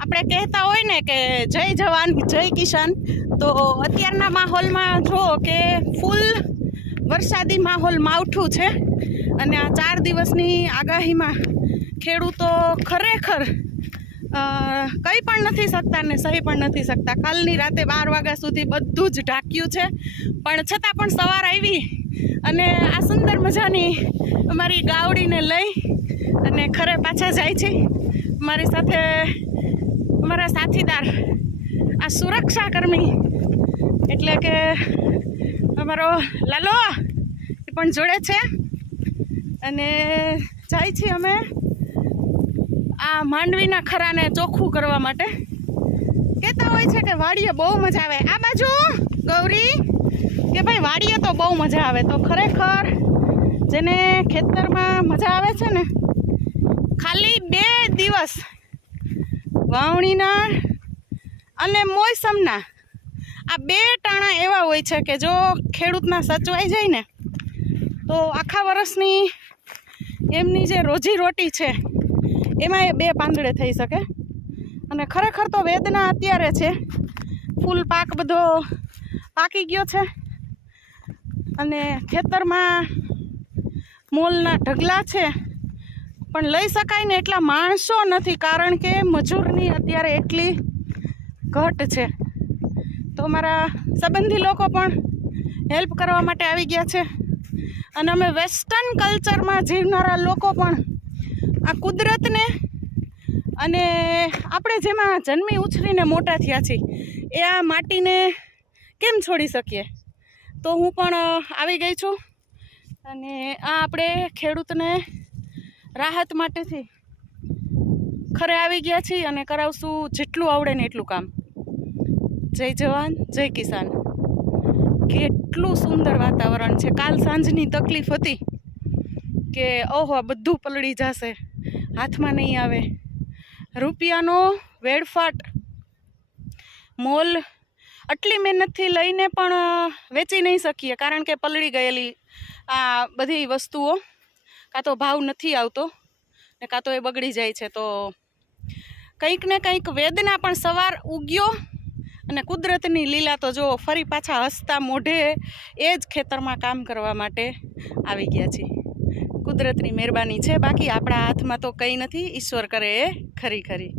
આપણે કહેતા હોય ને કે જય જવાન જય કિસાન, તો અત્યારના માહોલમાં જો કે ફૂલ વરસાદી માહોલ માવઠું છે અને આ 4 દિવસની આગાહીમાં ખેડૂતો ખરેખર કંઈ પણ નથી શકતા ને સહી પણ નથી શકતા. કાલની રાતે 12 વાગ્યા સુધી બધું જ ઢાંક્યું છે, પણ છતાં પણ સવાર આવી અને આ સુંદર મજાની અમારી ગાવડીને લઈ અને ખરે પાછા જાય છે. મારી સાથે અમારા સાથીદાર આ સુરક્ષાકર્મી એટલે કે અમારો લાલો એ પણ જોડે છે અને જાય છીએ અમે આ માંડવીના ખરાને ચોખ્ખું કરવા માટે. કહેતા હોય છે કે વાડીએ બહુ મજા આવે. આ બાજુ ગૌરી કે ભાઈ વાડીએ તો બહુ મજા આવે. તો ખરેખર જેને ખેતરમાં મજા આવે છે ને, ખાલી 2 દિવસ વાવણીના અને મોસમના આ 2 ટાણા એવા હોય છે કે જો ખેડૂતના સચવાઈ જાય ને તો આખા વર્ષની એમની જે રોજીરોટી છે એમાં એ 2 પાંદડે થઈ શકે. અને ખરેખર તો વેદના અત્યારે છે. ફૂલ પાક બધો પાકી ગયો છે અને ખેતરમાં મોલના ઢગલા છે, પણ લઈ શકાય ને એટલા માણસો નથી, કારણ કે મજૂરની અત્યારે એટલી ઘટ છે. તો મારા સંબંધી લોકો પણ હેલ્પ કરવા માટે આવી ગયા છે અને અમે વેસ્ટર્ન કલ્ચરમાં જીવનારા લોકો પણ આ કુદરતને અને આપણે જેમાં જન્મી ઉછરીને મોટા થયા છીએ એ આ માટીને કેમ છોડી શકીએ. તો હું પણ આવી ગઈ છું અને આ આપણે ખેડૂતને રાહત માટેથી ખરે આવી ગયા છીએ અને કરાવશું જેટલું આવડે ને એટલું કામ. જય જવાન જય કિસાન. કેટલું સુંદર વાતાવરણ છે. કાલ સાંજની તકલીફ હતી કે ઓહો બધું પલળી જશે, હાથમાં નહીં આવે. રૂપિયાનો વેડફાટ, મોલ આટલી મહેનતથી લઈને પણ વેચી નહીં શકીએ, કારણ કે પલળી ગયેલી આ બધી વસ્તુઓ કાં તો ભાવ નથી આવતો ને કાં તો એ બગડી જાય છે. તો કંઈક ને કંઈક વેદના પણ સવાર ઉગ્યો અને કુદરતની લીલા તો જો ફરી પાછા હસતા મોઢે એ જ ખેતરમાં કામ કરવા માટે આવી ગયા છીએ. કુદરતની મહેરબાની છે, બાકી આપણા હાથમાં તો કંઈ નથી. ઈશ્વર કરે એ ખરી ખરી.